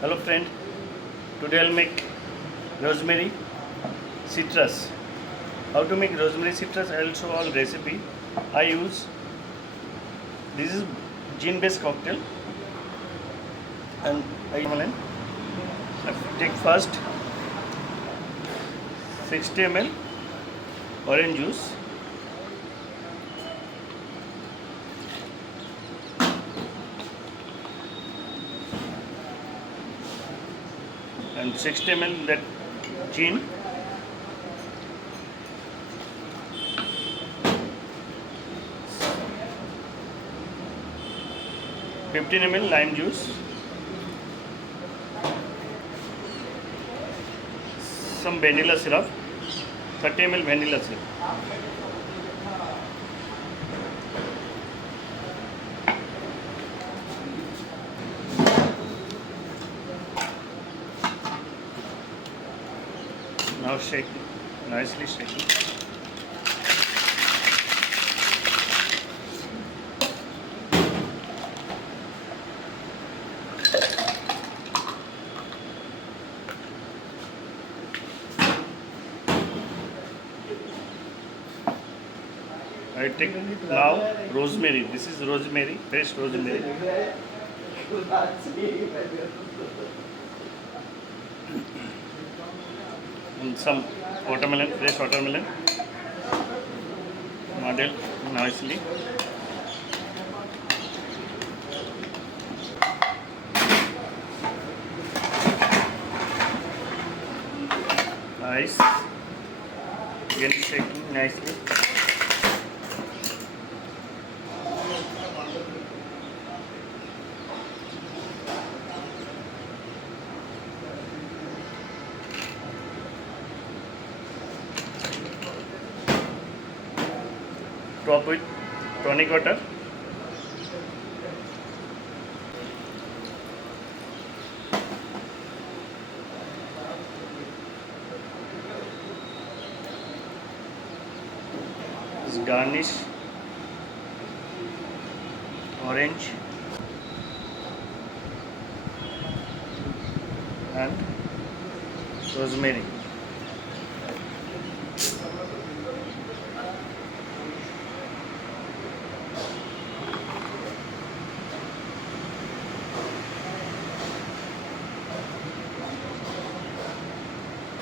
Hello friend, today I'll make rosemary citrus. How to make rosemary citrus? I'll show all recipe. I use this is gin based cocktail and I take first 60 ml orange juice, and 60 ml that gin, (15 ml lime juice), some vanilla syrup, 30 ml vanilla syrup. Now shake, nicely shaking. I take now rosemary. This is rosemary, fresh rosemary. And some watermelon, fresh watermelon. Model nicely. Nice. Again shaking nicely. Top with tonic water. This garnish orange and rosemary.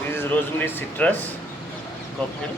This is rosemary citrus cocktail.